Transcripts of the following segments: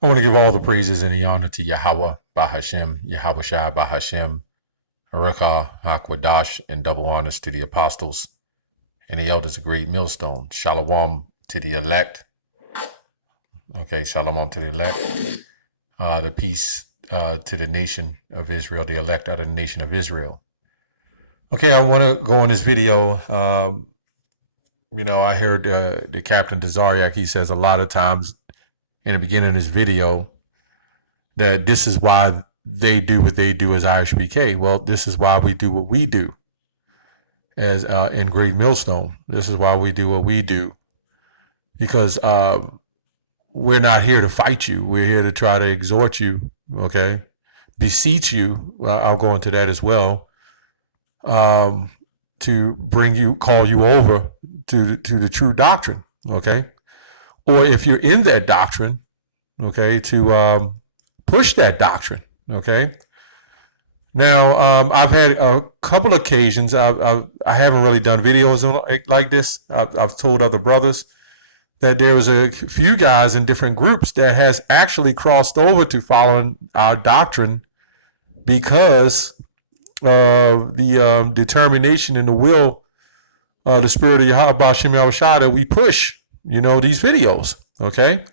I want to give all the praises and the honor to Yahweh, Bahashem, Yahweh Shai, Bahashem, Harakah, Hakwadash, and double honors to the apostles and the elders of Great Millstone. Shalom to the elect. Okay, shalom to the elect. The peace to the nation of Israel, the elect out of the nation of Israel. Okay, I want to go on this video. I heard the Captain Dazariak, he says a lot of times in the beginning of this video that this is why they do what they do as IHBK. Well, this is why we do what we do as in Great Millstone. This is why we do what we do, because we're not here to fight you. We're here to try to exhort you, okay, beseech you. Well, I'll go into that as well, to call you over to the true doctrine, okay? Or if you're in that doctrine, okay, to push that doctrine, okay? Now, I've had a couple occasions. I haven't really done videos like this. I've told other brothers that there was a few guys in different groups that has actually crossed over to following our doctrine because of the determination and the will, the spirit of Yahweh B'Shem Yahushua that we push, these videos, okay?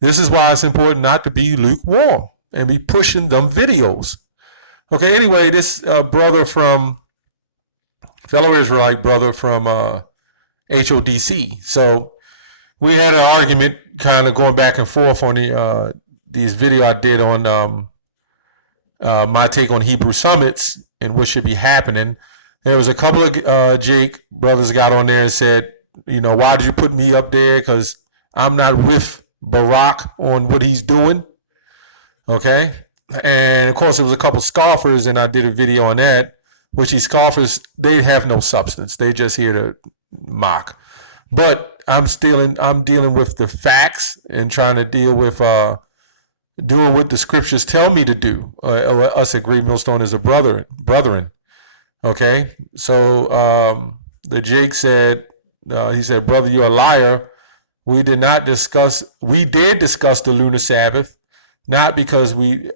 This is why it's important not to be lukewarm and be pushing them videos. Okay, anyway, this fellow Israelite brother from HODC. So we had an argument kind of going back and forth on these video I did on my take on Hebrew summits and what should be happening. There was a couple of Jake brothers got on there and said, why did you put me up there? Because I'm not with Barack on what he's doing. Okay. And of course, there was a couple scoffers, and I did a video on that, which these scoffers, they have no substance. They just here to mock. But I'm dealing with the facts and trying to deal with doing what the scriptures tell me to do. Us at Great Millstone as a brethren. Okay. So the Jake said, he said, brother, you're a liar. We did discuss the lunar Sabbath, not because we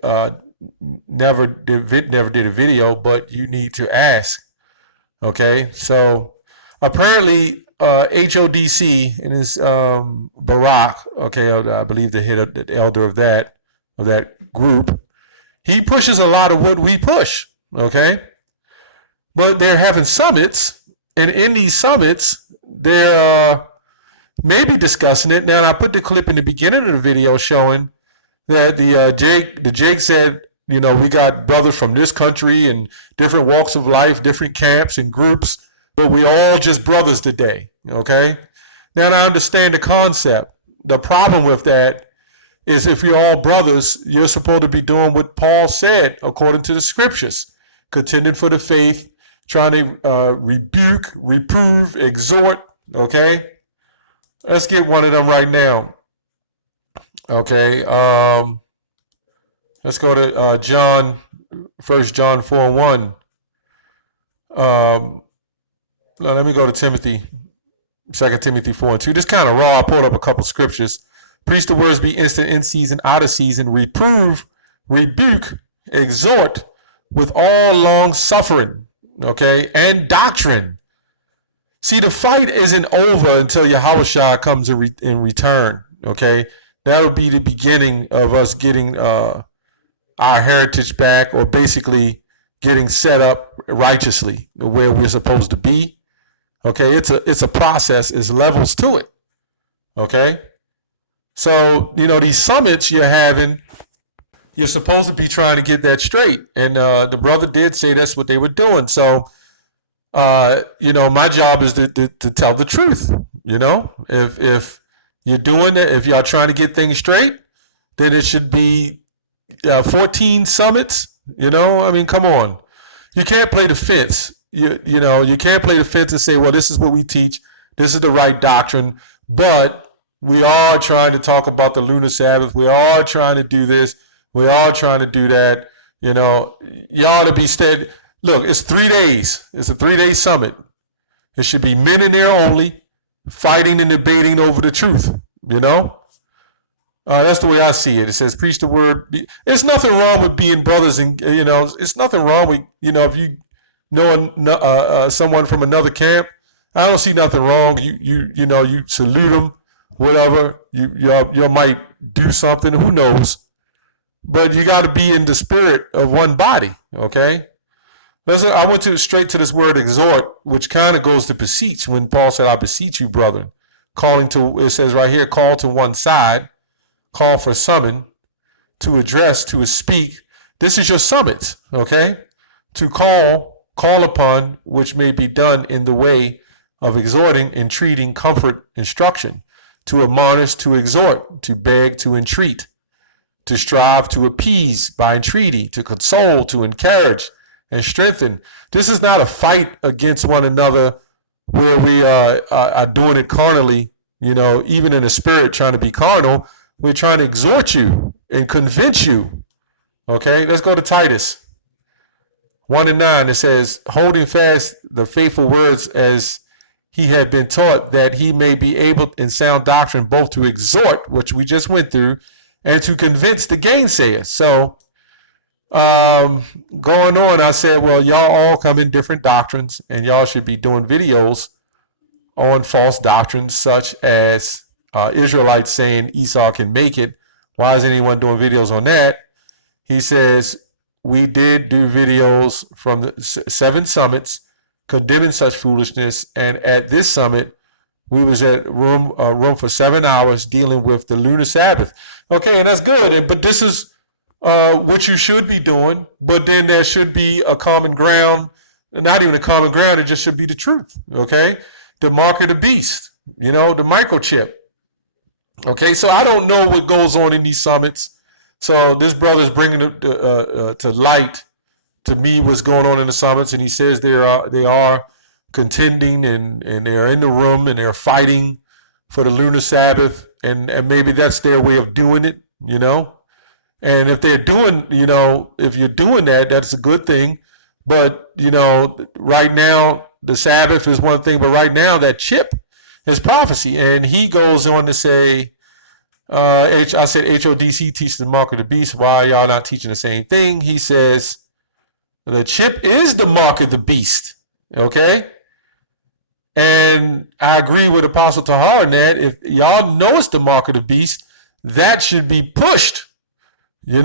never did a video, but you need to ask. Okay, so apparently HODC and his Barak, okay, I believe the elder of that group, he pushes a lot of what we push. Okay, but they're having summits, and in these summits, they're maybe discussing it. Now, I put the clip in the beginning of the video showing that the Jake said, we got brothers from this country and different walks of life, different camps and groups, but we all just brothers today, okay? Now, I understand the concept. The problem with that is if you're all brothers, you're supposed to be doing what Paul said according to the scriptures, contending for the faith, trying to rebuke, reprove, exhort, okay? Let's get one of them right now. Okay, let's go to John, 1 John 4:1. Now let me go to Timothy, 2 Timothy 4:2. This kind of raw. I pulled up a couple scriptures. Preach the words, be instant, in season, out of season, reprove, rebuke, exhort with all long suffering, okay, and doctrine. See, the fight isn't over until Yahushua comes in return, okay? That would be the beginning of us getting our heritage back, or basically getting set up righteously where we're supposed to be. Okay, it's a process. There's levels to it. Okay, so these summits you're having, you're supposed to be trying to get that straight, and the brother did say that's what they were doing. So my job is to tell the truth. If you're doing that, if y'all trying to get things straight, then it should be 14 summits. Come on. You can't play the fence. You can't play the fence and say, well, this is what we teach. This is the right doctrine. But we are trying to talk about the lunar Sabbath. We are trying to do this. We are trying to do that. You ought to be steady. Look, it's 3 days. It's a 3-day summit. It should be men in there only, fighting and debating over the truth, That's the way I see it. It says, preach the word. There's nothing wrong with being brothers, and it's nothing wrong with if you know someone from another camp. I don't see nothing wrong. You salute them, whatever. You might do something. Who knows? But you got to be in the spirit of one body. Okay. I went straight to this word exhort, which kind of goes to beseech. When Paul said, "I beseech you, brethren," it says right here, call to one side. Call for summon, to address, to speak. This is your summons, okay? To call upon, which may be done in the way of exhorting, entreating, comfort, instruction. To admonish, to exhort, to beg, to entreat. To strive, to appease by entreaty, to console, to encourage, and strengthen. This is not a fight against one another where we are doing it carnally, even in the spirit trying to be carnal. We're trying to exhort you and convince you. Okay, let's go to Titus 1:9. It says, holding fast the faithful words as he had been taught, that he may be able in sound doctrine both to exhort, which we just went through, and to convince the gainsayer. So going on, I said, well, y'all all come in different doctrines, and y'all should be doing videos on false doctrines such as Israelites saying Esau can make it. Why is anyone doing videos on that? He says, we did do videos from the 7 summits condemning such foolishness. And at this summit, we was at room for 7 hours dealing with the lunar Sabbath. Okay, and that's good. But this is what you should be doing. But then there should be a common ground. Not even a common ground. It just should be the truth. Okay, the mark of the beast. The microchip. Okay, so I don't know what goes on in these summits. So this brother's bringing to light to me what's going on in the summits, and he says they are contending and they're in the room and they're fighting for the lunar Sabbath, and maybe that's their way of doing it, And if they're doing, if you're doing that, that's a good thing. But right now the Sabbath is one thing, but right now that chip. His prophecy, and he goes on to say, I said HODC teaches the mark of the beast. Why are y'all not teaching the same thing? He says, the chip is the mark of the beast, okay? And I agree with Apostle Tahar in that. If y'all know it's the mark of the beast, that should be pushed, and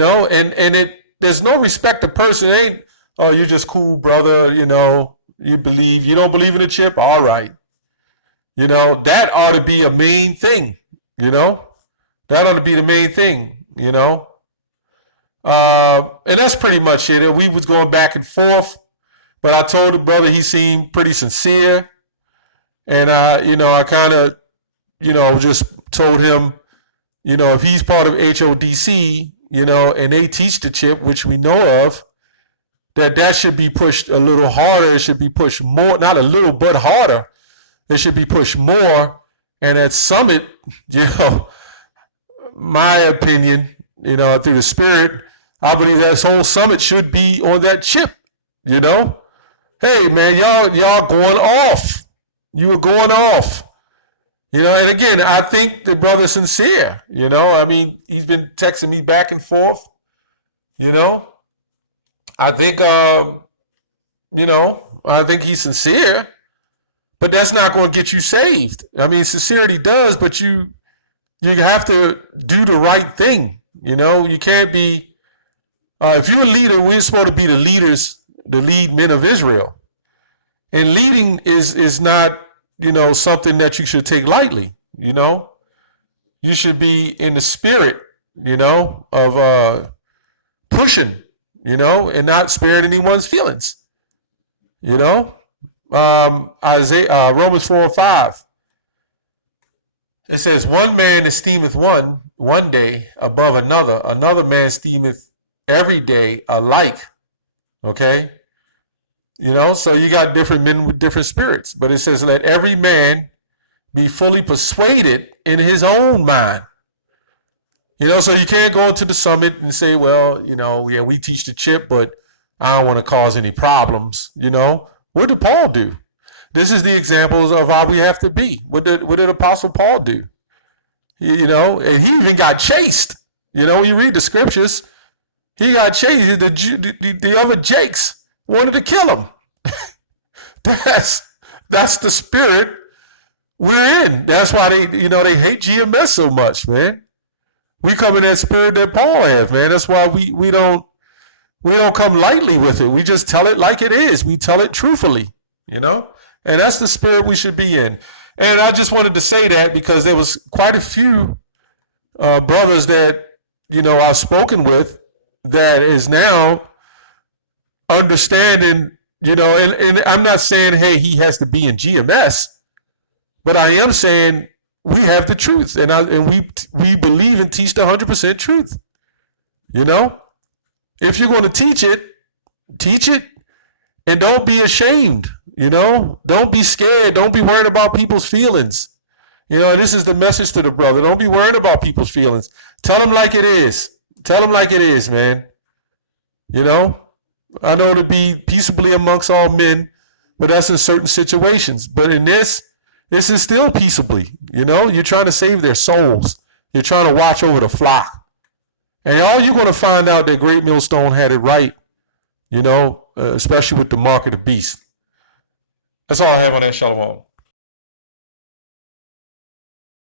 there's no respect to person. It ain't, oh, you're just cool, brother, you don't believe in the chip? All right. That ought to be a main thing, that ought to be the main thing, and that's pretty much it. We was going back and forth, but I told the brother he seemed pretty sincere, and I kind of, just told him, if he's part of HODC, and they teach the chip, which we know of, that should be pushed a little harder. It should be pushed more, not a little, but harder. It should be pushed more. And at summit, my opinion, through the spirit, I believe that whole summit should be on that chip, Hey man, y'all going off. You were going off. And again, I think the brother's sincere, he's been texting me back and forth, I think I think he's sincere. But that's not going to get you saved. Sincerity does, but you have to do the right thing. You can't be. If you're a leader, we're supposed to be the leaders, the lead men of Israel. And leading is not, something that you should take lightly. You should be in the spirit, of pushing, and not sparing anyone's feelings. Isaiah, Romans 4:5. It says, one man esteemeth one day above another. Another man esteemeth every day alike. Okay? So you got different men with different spirits. But it says, let every man be fully persuaded in his own mind. So you can't go into the summit and say, well, yeah, we teach the chip, but I don't want to cause any problems. What did Paul do? This is the examples of how we have to be. What did Apostle Paul do? and he even got chased. You read the scriptures, he got chased. The other Jakes wanted to kill him. That's the spirit we're in. That's why they hate GMS so much, man. We come in that spirit that Paul has, man. That's why we don't come lightly with it. We just tell it like it is. We tell it truthfully, and that's the spirit we should be in. And I just wanted to say that because there was quite a few brothers that I've spoken with that is now understanding. And I'm not saying, hey, he has to be in GMS, but I am saying we have the truth, and we believe and teach the 100% truth. If you're going to teach it, and don't be ashamed. Don't be scared. Don't be worried about people's feelings. And this is the message to the brother. Don't be worried about people's feelings. Tell them like it is. Tell them like it is, man. I know to be peaceably amongst all men, but that's in certain situations. But in this is still peaceably. You're trying to save their souls. You're trying to watch over the flock. And all you're going to find out that Great Millstone had it right, especially with the mark of the beast. That's all I have on that. Shalom.